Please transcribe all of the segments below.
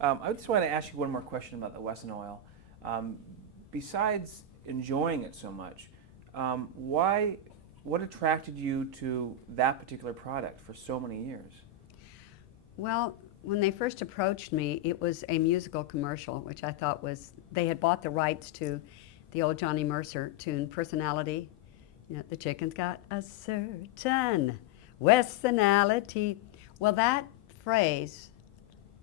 I just want to ask you one more question about the Wesson oil. Um, Besides enjoying it so much, why? What attracted you to that particular product for so many years? Well, when they first approached me, it was a musical commercial, which I thought was, they had bought the rights to the old Johnny Mercer tune, Personality. You know, the chicken's got a certain Wessonality. Well, that phrase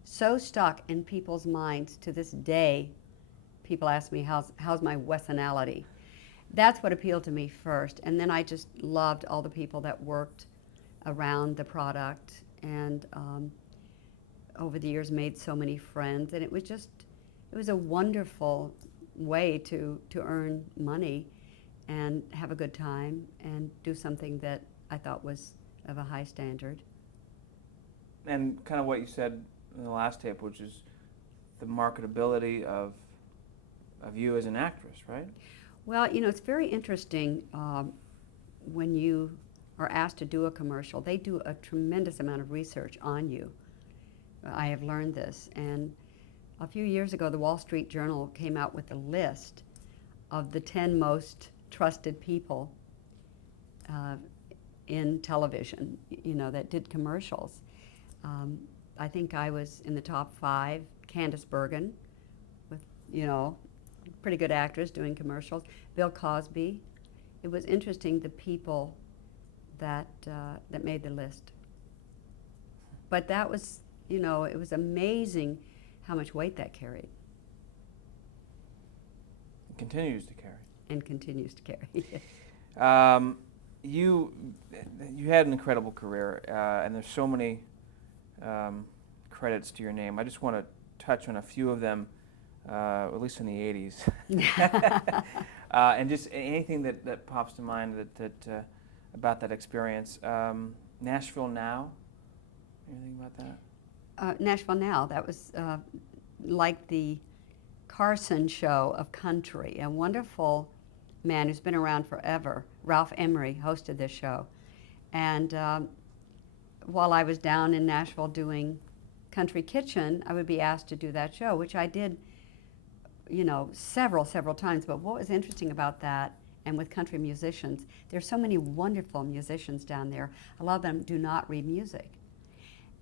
so stuck in people's minds to this day. People ask me, how's my Wessonality? That's what appealed to me first. And then I just loved all the people that worked around the product, and over the years made so many friends. And it was a wonderful way to earn money and have a good time and do something that I thought was of a high standard. And kind of what you said in the last tape, which is the marketability of you as an actress, right? Well, you know, it's very interesting when you are asked to do a commercial. They do a tremendous amount of research on you. I have learned this. And a few years ago, the Wall Street Journal came out with a list of the 10 most trusted people in television, you know, that did commercials. I think I was in the top 5. Candace Bergen, with, you know, pretty good actress doing commercials. Bill Cosby. It was interesting, the people that that made the list. But that was, you know, it was amazing how much weight that carried It continues to carry. and continues to carry. You had an incredible career, and there's so many credits to your name. I just want to touch on a few of them, at least in the 80s. And just anything that pops to mind that about that experience. Nashville Now, anything about that? Nashville Now, that was like the Carson show of country. A wonderful man who's been around forever, Ralph Emery, hosted this show. And while I was down in Nashville doing Country Kitchen, I would be asked to do that show, which I did, you know, several times. But what was interesting about that, and with country musicians, there's so many wonderful musicians down there. A lot of them do not read music.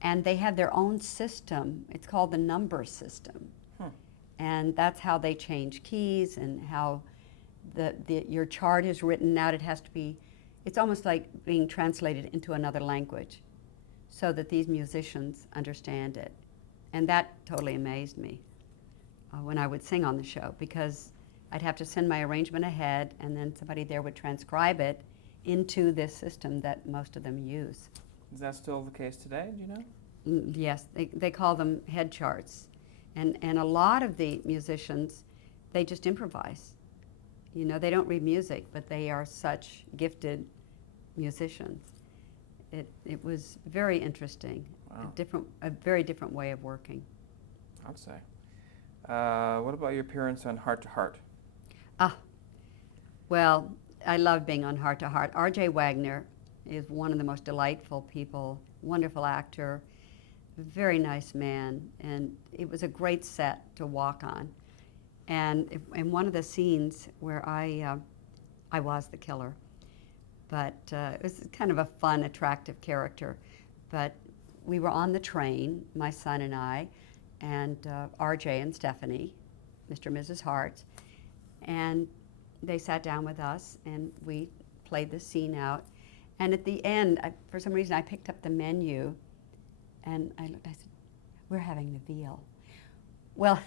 And they have their own system. It's called the number system. And that's how they change keys and how your chart is written out. It has to be, it's almost like being translated into another language so that these musicians understand it. And that totally amazed me when I would sing on the show, because I'd have to send my arrangement ahead and then somebody there would transcribe it into this system that most of them use. Is that still the case today? Do you know? Yes, they call them head charts. And a lot of the musicians, they just improvise. You know, they don't read music, but they are such gifted musicians. It was very interesting. Wow. A very different way of working. I'd say. What about your appearance on Heart to Heart? Well, I love being on Heart to Heart. R.J. Wagner is one of the most delightful people, wonderful actor, very nice man, and it was a great set to walk on. And in one of the scenes where I was the killer, but it was kind of a fun, attractive character. But we were on the train, my son and I, and R.J. and Stephanie, Mr. and Mrs. Hart, and they sat down with us and we played the scene out. And at the end, for some reason, I picked up the menu and I said, "We're having the veal." Well,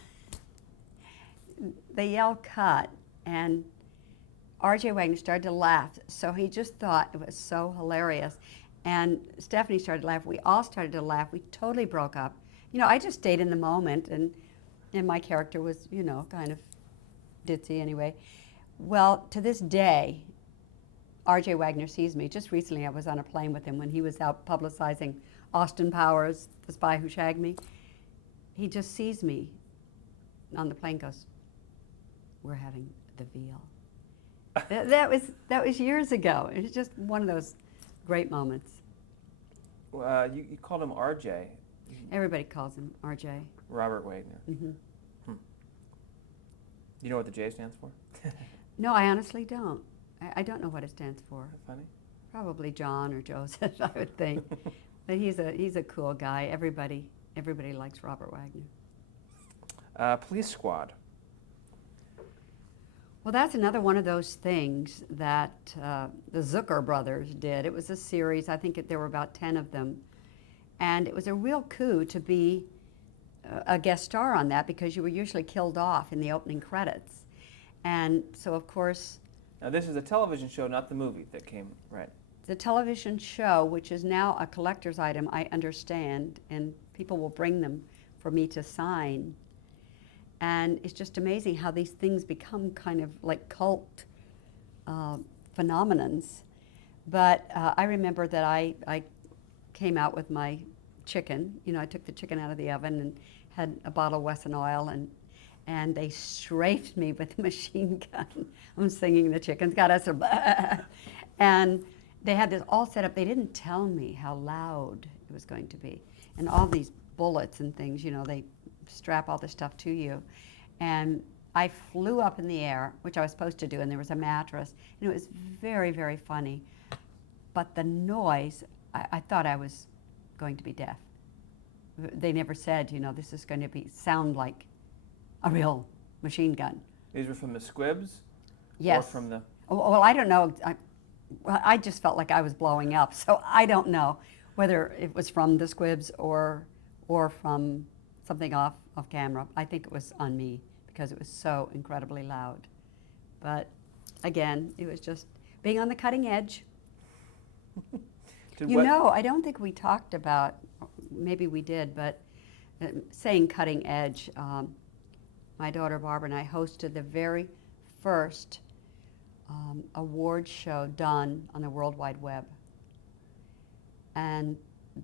they yelled cut, and R.J. Wagner started to laugh, so he just thought it was so hilarious. And Stephanie started to laugh. We all started to laugh. We totally broke up. You know, I just stayed in the moment, and my character was, you know, kind of ditzy anyway. Well, to this day, R.J. Wagner sees me. Just recently I was on a plane with him when he was out publicizing Austin Powers, The Spy Who Shagged Me. He just sees me on the plane, goes, "We're having the veal." that was years ago. It was just one of those great moments. You called him RJ. Everybody calls him RJ. Robert Wagner. Hmm. You know what the J stands for? No, I honestly don't. I don't know what it stands for. Isn't that funny? Probably John or Joseph, I would think. But he's a cool guy. Everybody likes Robert Wagner. Police Squad. Well, that's another one of those things that the Zucker brothers did. It was a series. I think there were about 10 of them. And it was a real coup to be a guest star on that because you were usually killed off in the opening credits. And so, of course, Now this is a television show, not the movie that came, right? the television show, which is now a collector's item, I understand, and people will bring them for me to sign. And it's just amazing how these things become kind of like cult phenomenons. But I remember that I came out with my chicken. You know, I took the chicken out of the oven and had a bottle of Wesson oil, and they strafed me with a machine gun. I'm singing The Chicken's Got Us, and they had this all set up. They didn't tell me how loud it was going to be. And all these bullets and things, you know, they strap all this stuff to you. And I flew up in the air, which I was supposed to do, and there was a mattress. And it was very, very funny. But the noise, I thought I was going to be deaf. They never said, you know, this is going to sound like a real machine gun. These were from the Squibs? Yes. Or from the... Well, I don't know. I just felt like I was blowing up, so I don't know whether it was from the Squibs or from something off camera. I think it was on me because it was so incredibly loud. But again, it was just being on the cutting edge. You know, I don't think we talked about, maybe we did, but saying cutting edge, my daughter Barbara and I hosted the very first award show done on the World Wide Web. And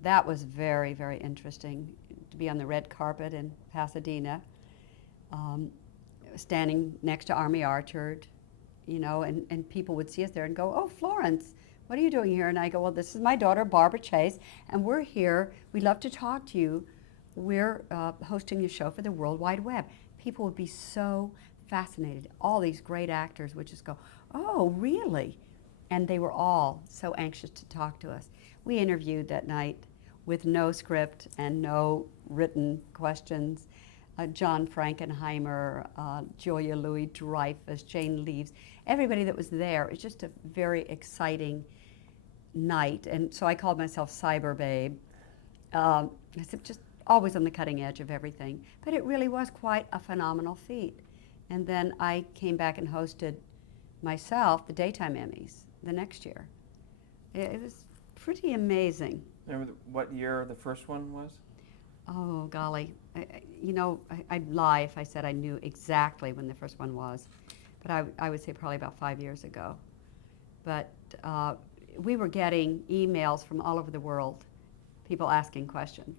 that was very, very interesting to be on the red carpet in Pasadena, standing next to Army Orchard, you know, and people would see us there and go, "Oh, Florence, what are you doing here?" And I go, "Well, this is my daughter, Barbara Chase, and we're here. We'd love to talk to you. We're hosting a show for the World Wide Web." People would be so fascinated. All these great actors would just go, "Oh, really?" And they were all so anxious to talk to us. We interviewed that night with no script and no written questions. John Frankenheimer, Julia Louis-Dreyfus, Jane Leaves, everybody that was there. It's just a very exciting night. And so I called myself Cyber Babe. I said, just always on the cutting edge of everything. But it really was quite a phenomenal feat. And then I came back and hosted myself the Daytime Emmys the next year. It was pretty amazing. Remember what year the first one was? Oh, golly. You know, I'd lie if I said I knew exactly when the first one was. But I would say probably about 5 years ago. But we were getting emails from all over the world, people asking questions.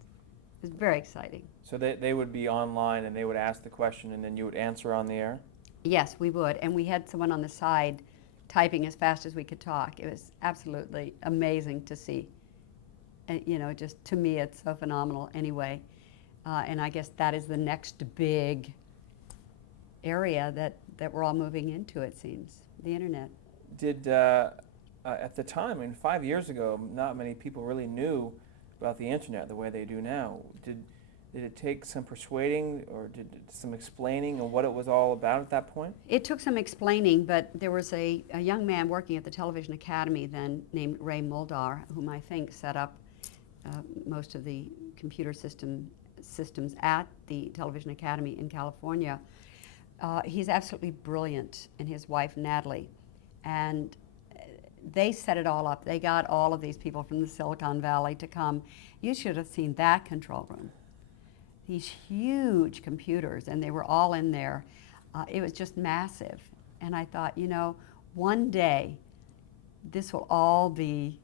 It was very exciting. So they would be online and they would ask the question and then you would answer on the air? Yes, we would. And we had someone on the side typing as fast as we could talk. It was absolutely amazing to see. You know, just to me, it's so phenomenal anyway. And I guess that is the next big area that we're all moving into, it seems, the internet. Did, at the time, I mean, 5 years ago, not many people really knew about the internet the way they do now. Did it take some persuading or did some explaining of what it was all about at that point? It took some explaining, but there was a young man working at the Television Academy then named Ray Muldar, whom I think set up most of the computer systems at the Television Academy in California. He's absolutely brilliant, and his wife Natalie. And they set it all up. They got all of these people from the Silicon Valley to come. You should have seen that control room. These huge computers, and they were all in there. It was just massive. And I thought, you know, one day this will all be,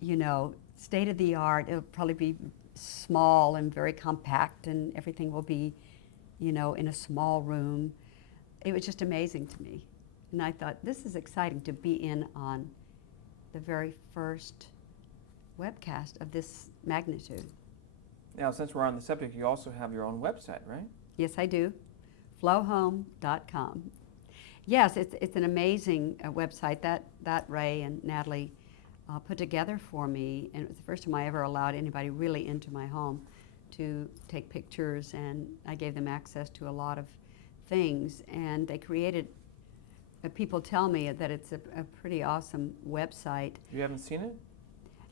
you know, state of the art. It'll probably be small and very compact, and everything will be, you know, in a small room. It was just amazing to me. And I thought, this is exciting to be in on the very first webcast of this magnitude. Now, since we're on the subject, you also have your own website, right? Yes, I do. flowhome.com. Yes, it's an amazing website that Ray and Natalie put together for me, and it was the first time I ever allowed anybody really into my home to take pictures, and I gave them access to a lot of things, and they created, people tell me that it's a pretty awesome website. You haven't seen it?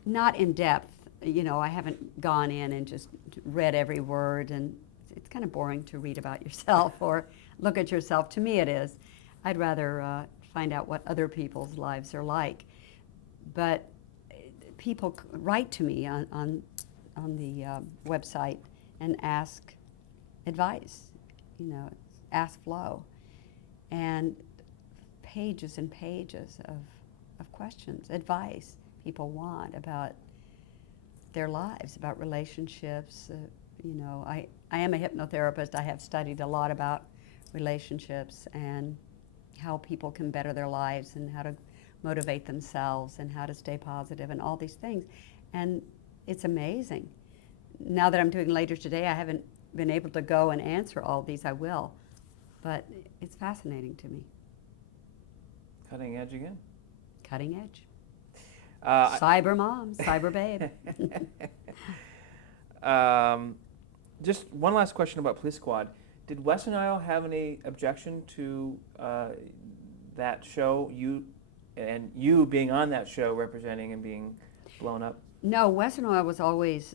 Not in depth, you know, I haven't gone in and just read every word, and it's kind of boring to read about yourself or look at yourself. To me it is. I'd rather find out what other people's lives are like. But people write to me on the website and ask advice, you know, ask Flo. And pages and pages of questions, advice people want about their lives, about relationships. You know, I am a hypnotherapist. I have studied a lot about relationships and how people can better their lives and how to motivate themselves and how to stay positive and all these things. And it's amazing. Now that I'm doing Later Today, I haven't been able to go and answer all these. I will. But it's fascinating to me. Cutting edge again? Cutting edge. Cyber mom, cyber babe. Just one last question about Police Squad. Did Wes and Isle have any objection to that show, you being on that show representing and being blown up? No, Wes and I was always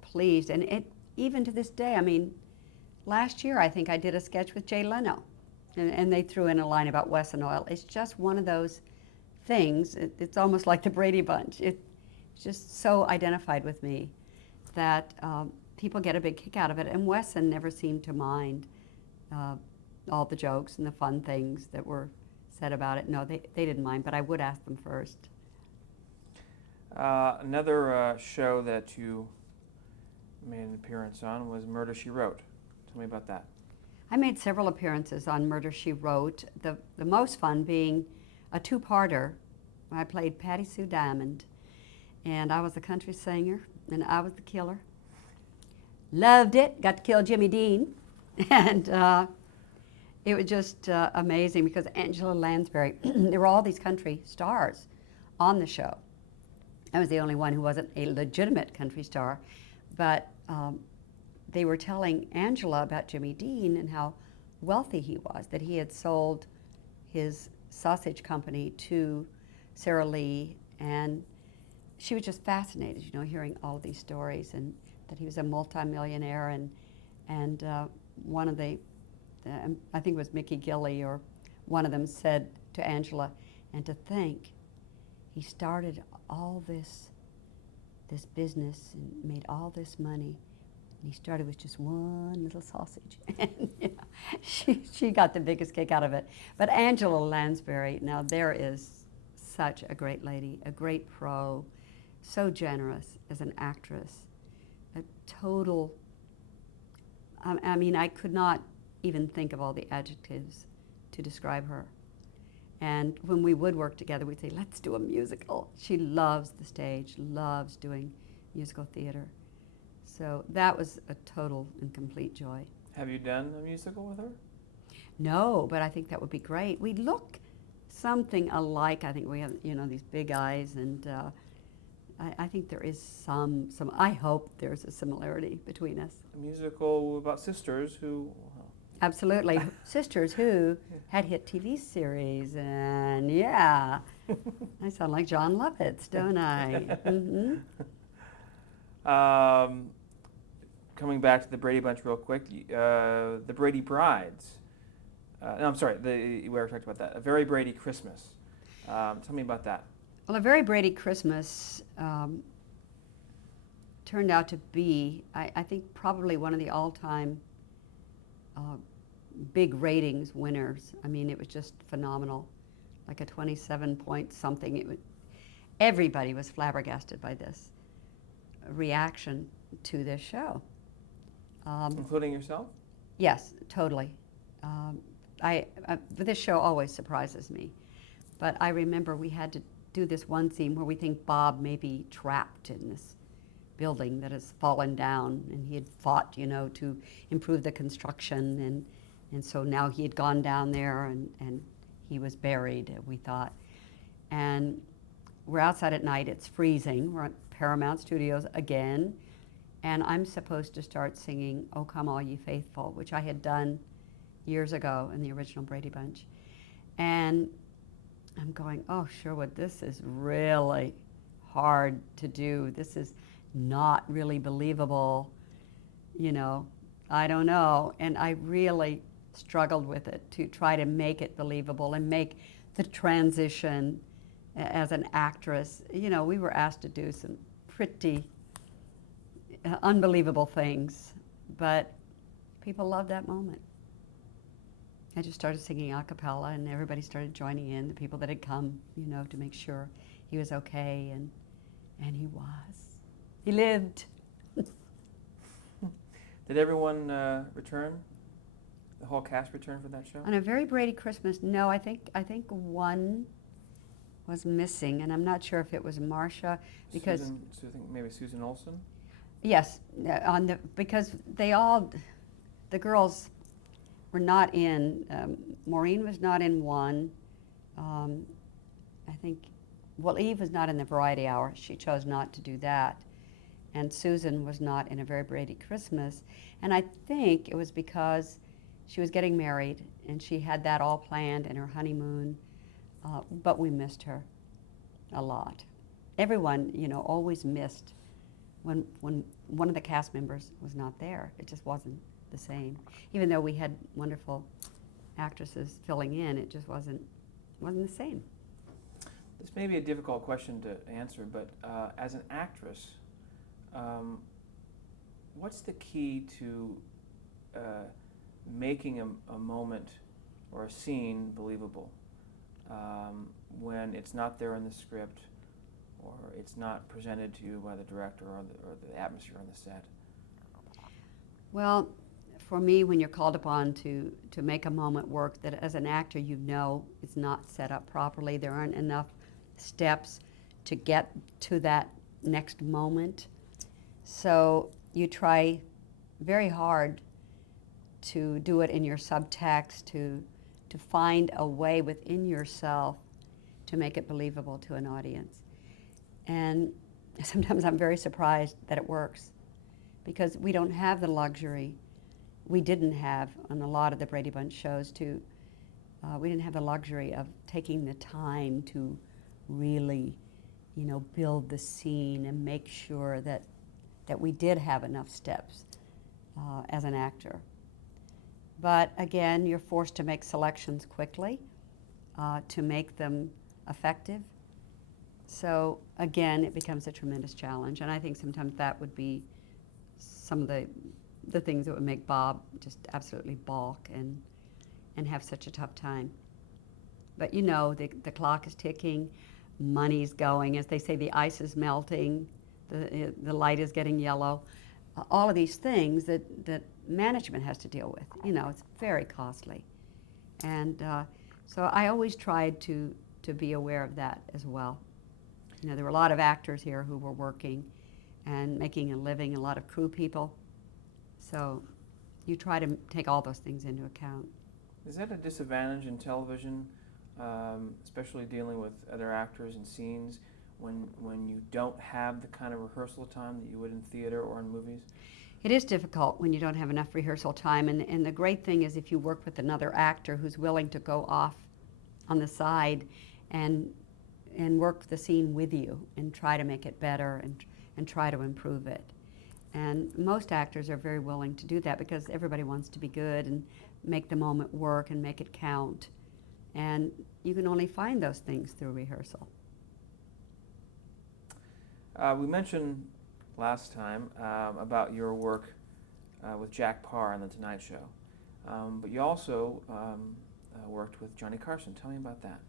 pleased, and even to this day, I mean, last year I think I did a sketch with Jay Leno, and they threw in a line about Wes and Oil. It's just one of those things. It's almost like the Brady Bunch. It's just so identified with me that people get a big kick out of it, and Wesson never seemed to mind all the jokes and the fun things that were said about it. No, they didn't mind, but I would ask them first. Another show that you made an appearance on was Murder, She Wrote. Tell me about that. I made several appearances on Murder, She Wrote, the most fun being a two-parter. I played Patty Sue Diamond, and I was the country singer, and I was the killer. Loved it, got to kill Jimmy Dean, and it was just amazing because Angela Lansbury, there were all these country stars on the show. I was the only one who wasn't a legitimate country star, but they were telling Angela about Jimmy Dean and how wealthy he was, that he had sold his sausage company to Sara Lee, and she was just fascinated, you know, hearing all of these stories, and that he was a multimillionaire, and one of the I think it was Mickey Gilley or one of them said to Angela, and to think he started all this business and made all this money, and he started with just one little sausage. And you know, she got the biggest kick out of it. But Angela Lansbury, now there is such a great lady, a great pro, so generous as an actress, a total, I mean, I could not even think of all the adjectives to describe her. And when we would work together, we'd say, let's do a musical. She loves the stage, loves doing musical theater. So that was a total and complete joy. Have you done a musical with her? No, but I think that would be great. We look something alike. I think we have, you know, these big eyes, and I think there is some, I hope there's a similarity between us. A musical about sisters who... Absolutely. Sisters who had hit TV series, and yeah, I sound like John Lovitz, don't I? Mm-hmm. Coming back to the Brady Bunch real quick, the Brady Brides. No, I'm sorry, we already talked about that. A Very Brady Christmas. Tell me about that. Well, A Very Brady Christmas turned out to be, I think, probably one of the all-time big ratings winners. I mean, it was just phenomenal, like a 27 point something. Everybody was flabbergasted by this reaction to this show. Including yourself? Yes, totally. This show always surprises me. But I remember we had to do this one scene where we think Bob may be trapped in this building that has fallen down, and he had fought, to improve the construction, and so now he had gone down there, and he was buried, we thought. And we're outside at night, it's freezing, we're at Paramount Studios again, and I'm supposed to start singing "O Come All Ye Faithful," which I had done years ago in the original Brady Bunch. And I'm going, oh, Sherwood, this is really hard to do. This is not really believable. I don't know. And I really struggled with it to try to make it believable and make the transition as an actress. We were asked to do some pretty unbelievable things, but people loved that moment. I just started singing a cappella, and everybody started joining in, the people that had come, to make sure he was okay, and he was. He lived. Did everyone return? The whole cast return for that show? On a very Brady Christmas, no, I think one was missing, and I'm not sure if it was Marcia, because maybe Susan Olsen? yes, because the girls were not in. Maureen was not in one. I think, Eve was not in the Variety Hour. She chose not to do that. And Susan was not in A Very Brady Christmas. And I think it was because she was getting married, and she had that all planned in her honeymoon. But we missed her a lot. Everyone, always missed when one of the cast members was not there. It just wasn't the same. Even though we had wonderful actresses filling in, it just wasn't the same. This may be a difficult question to answer, but as an actress, what's the key to making a moment or a scene believable when it's not there in the script, or it's not presented to you by the director or the atmosphere on the set? Well, for me, when you're called upon to make a moment work that as an actor it's not set up properly, there aren't enough steps to get to that next moment. So you try very hard to do it in your subtext, to find a way within yourself to make it believable to an audience. And sometimes I'm very surprised that it works, because we don't have the luxury. We didn't have on a lot of the Brady Bunch shows we didn't have the luxury of taking the time to really, build the scene and make sure that we did have enough steps as an actor. But again, you're forced to make selections quickly to make them effective. So again, it becomes a tremendous challenge, and I think sometimes that would be some of the things that would make Bob just absolutely balk and have such a tough time. But the clock is ticking, money's going, as they say, the ice is melting, the light is getting yellow. All of these things that management has to deal with. It's very costly. And so I always tried to be aware of that as well. There were a lot of actors here who were working and making a living, a lot of crew people. So you try to take all those things into account. Is that a disadvantage in television, especially dealing with other actors and scenes, when you don't have the kind of rehearsal time that you would in theater or in movies? It is difficult when you don't have enough rehearsal time, and the great thing is if you work with another actor who's willing to go off on the side and work the scene with you and try to make it better and try to improve it. And most actors are very willing to do that because everybody wants to be good and make the moment work and make it count. And you can only find those things through rehearsal. We mentioned last time about your work with Jack Parr on The Tonight Show, but you also worked with Johnny Carson. Tell me about that.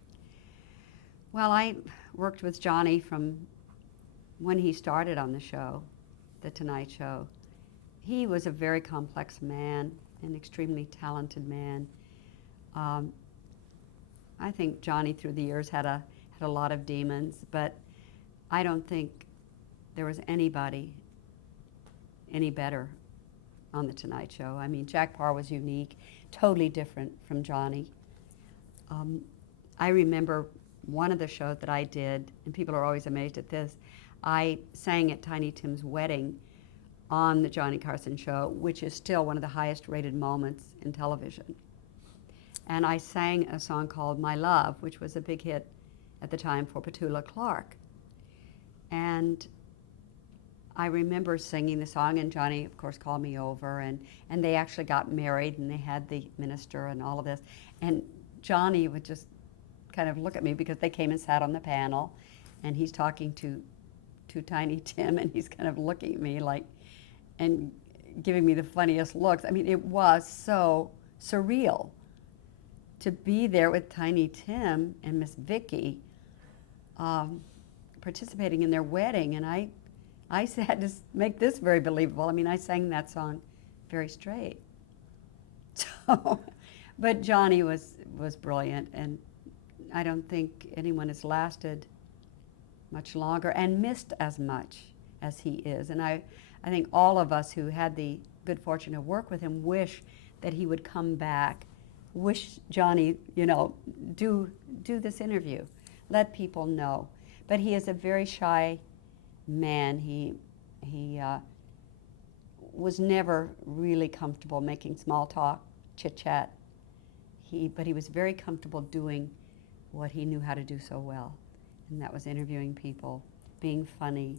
Well, I worked with Johnny from when he started on the show, The Tonight Show. He was a very complex man, an extremely talented man. I think Johnny through the years had a lot of demons, but I don't think there was anybody any better on The Tonight Show. I mean, Jack Paar was unique, totally different from Johnny. I remember one of the shows that I did, and people are always amazed at this, I sang at Tiny Tim's wedding on the Johnny Carson show, which is still one of the highest rated moments in television. And I sang a song called My Love, which was a big hit at the time for Petula Clark. And I remember singing the song, and Johnny, of course, called me over, and they actually got married, and they had the minister and all of this. And Johnny would just kind of look at me because they came and sat on the panel, and he's talking to Tiny Tim, and he's kind of looking at me like, and giving me the funniest looks. I mean, it was so surreal to be there with Tiny Tim and Miss Vicky participating in their wedding, and I had to make this very believable. I mean, I sang that song very straight. So, but Johnny was brilliant, and I don't think anyone has lasted much longer and missed as much as he is. And I think all of us who had the good fortune to work with him wish that he would come back, wish Johnny, you know, do this interview, let people know. But he is a very shy man. He was never really comfortable making small talk, chit-chat. But he was very comfortable doing what he knew how to do so well, and that was interviewing people, being funny.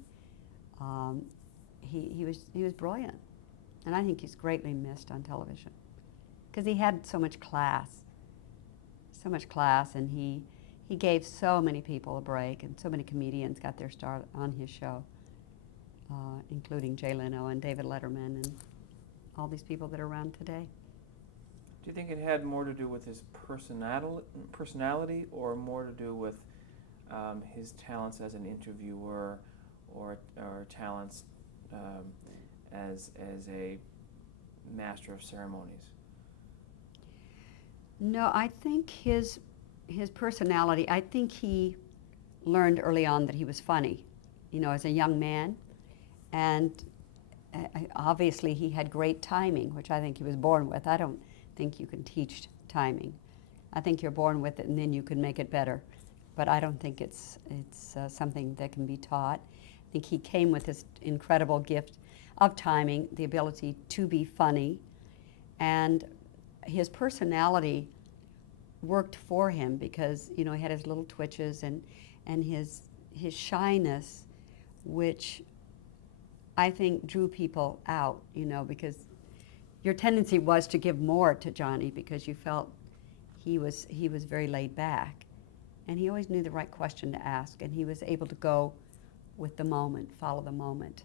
He was brilliant, and I think he's greatly missed on television because he had so much class, and he gave so many people a break, and so many comedians got their start on his show, including Jay Leno and David Letterman and all these people that are around today. Do you think it had more to do with his personality or more to do with his talents as an interviewer or talents as a master of ceremonies? No, I think his personality, I think he learned early on that he was funny, you know, as a young man. And obviously he had great timing, which I think he was born with. I don't think you can teach timing. I think you're born with it and then you can make it better. But I don't think it's something that can be taught. I think he came with this incredible gift of timing, the ability to be funny, and his personality worked for him because, you know, he had his little twitches and his shyness, which I think drew people out, you know, because your tendency was to give more to Johnny because you felt he was very laid back, and he always knew the right question to ask, and he was able to go with the moment, follow the moment.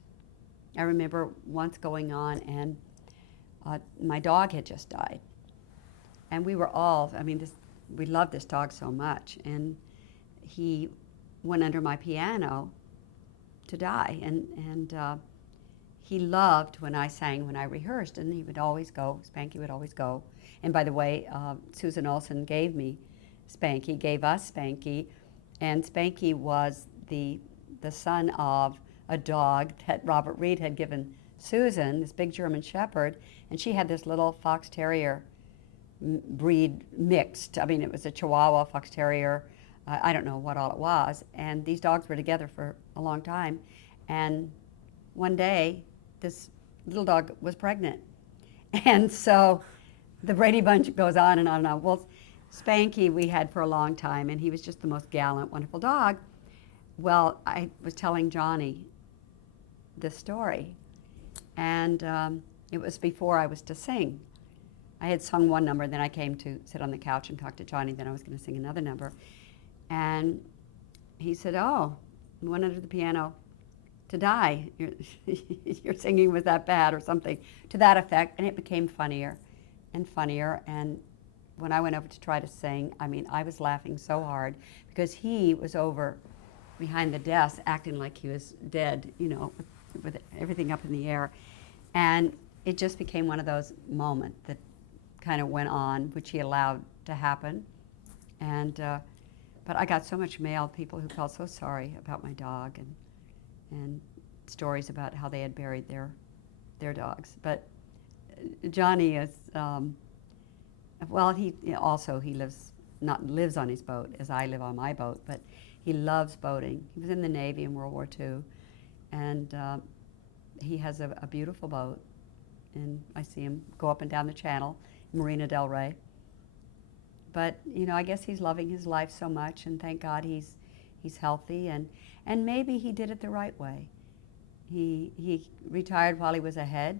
I remember once going on, and my dog had just died, and we were all, I mean, we loved this dog so much, and he went under my piano to die, and he loved when I sang, when I rehearsed, and he would always go, Spanky would always go. And by the way, Susan Olsen gave me Spanky, gave us Spanky, and Spanky was the son of a dog that Robert Reed had given Susan, this big German Shepherd, and she had this little fox terrier breed mixed. I mean, it was a Chihuahua, fox terrier, I don't know what all it was, and these dogs were together for a long time, and one day, this little dog was pregnant. And so the Brady Bunch goes on and on and on. Well, Spanky we had for a long time, and he was just the most gallant, wonderful dog. Well, I was telling Johnny this story, and it was before I was to sing. I had sung one number, and then I came to sit on the couch and talk to Johnny, then I was going to sing another number. And he said, "Oh, you went under the piano to die. Your singing was that bad," or something to that effect, and it became funnier and funnier. And when I went over to try to sing, I mean, I was laughing so hard because he was over behind the desk acting like he was dead, you know, with everything up in the air. And it just became one of those moments that kind of went on, which he allowed to happen. And but I got so much mail, people who felt so sorry about my dog, and stories about how they had buried their their dogs. But Johnny is, well, he lives on his boat as I live on my boat, but he loves boating. He was in the Navy in World War II, and he has a beautiful boat, and I see him go up and down the channel, Marina del Rey. But I guess he's loving his life so much, and thank God he's healthy, and maybe he did it the right way. He retired while he was ahead.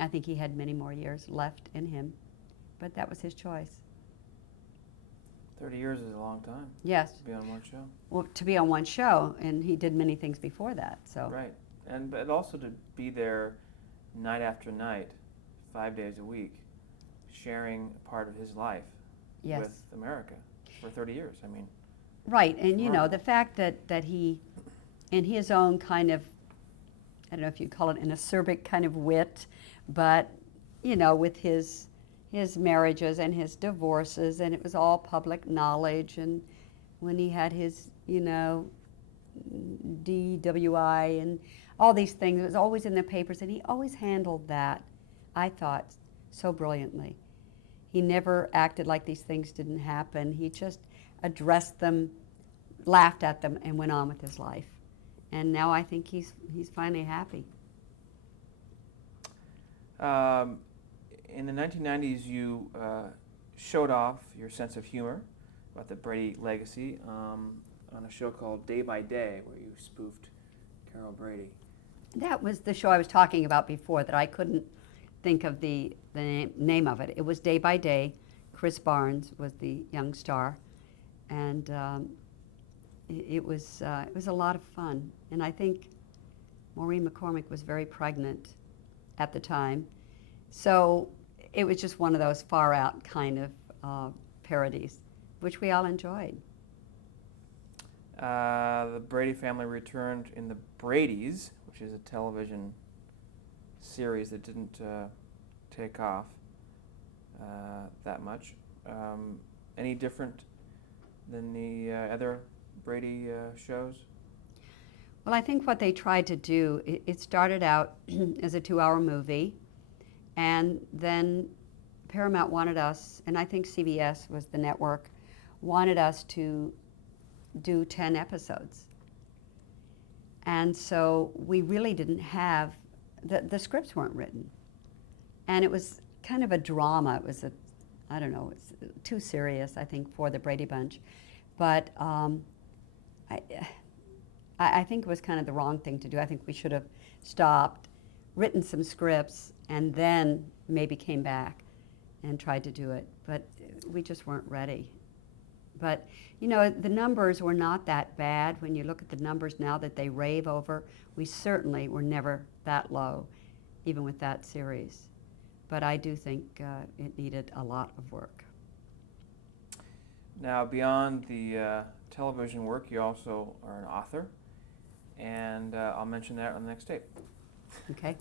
I think he had many more years left in him, but that was his choice. 30 years is a long time. Yes. To be on one show. Well, to be on one show, and he did many things before that. So. Right, but also to be there night after night, 5 days a week, sharing a part of his life Yes. with America for 30 years. I mean. Right, and remarkable. the fact that he, in his own kind of, I don't know if you'd call it an acerbic kind of wit, but with his marriages and his divorces, and it was all public knowledge, and when he had his DWI and all these things, it was always in the papers, and he always handled that, I thought, so brilliantly. He never acted like these things didn't happen. He just addressed them, laughed at them, and went on with his life. And now I think he's finally happy. In the 1990s, you showed off your sense of humor about the Brady legacy on a show called Day by Day, where you spoofed Carol Brady. That was the show I was talking about before, that I couldn't think of the name of it. It was Day by Day. Chris Barnes was the young star, and it was a lot of fun. And I think Maureen McCormick was very pregnant at the time, so it was just one of those far out kind of parodies, which we all enjoyed. The Brady family returned in The Bradys, which is a television series that didn't take off that much. Any different than the other Brady shows? Well, I think what they tried to do, it started out as a 2-hour movie, and then Paramount wanted us, and I think CBS was the network, wanted us to do 10 episodes. And so we really didn't have, the scripts weren't written. And it was kind of a drama. It was I don't know, it's too serious, I think, for the Brady Bunch. But I think it was kind of the wrong thing to do. I think we should have stopped, written some scripts, and then maybe came back and tried to do it. But we just weren't ready. But, the numbers were not that bad. When you look at the numbers now that they rave over, we certainly were never that low, even with that series. But I do think it needed a lot of work. Now, beyond the television work, you also are an author, and I'll mention that on the next tape. Okay.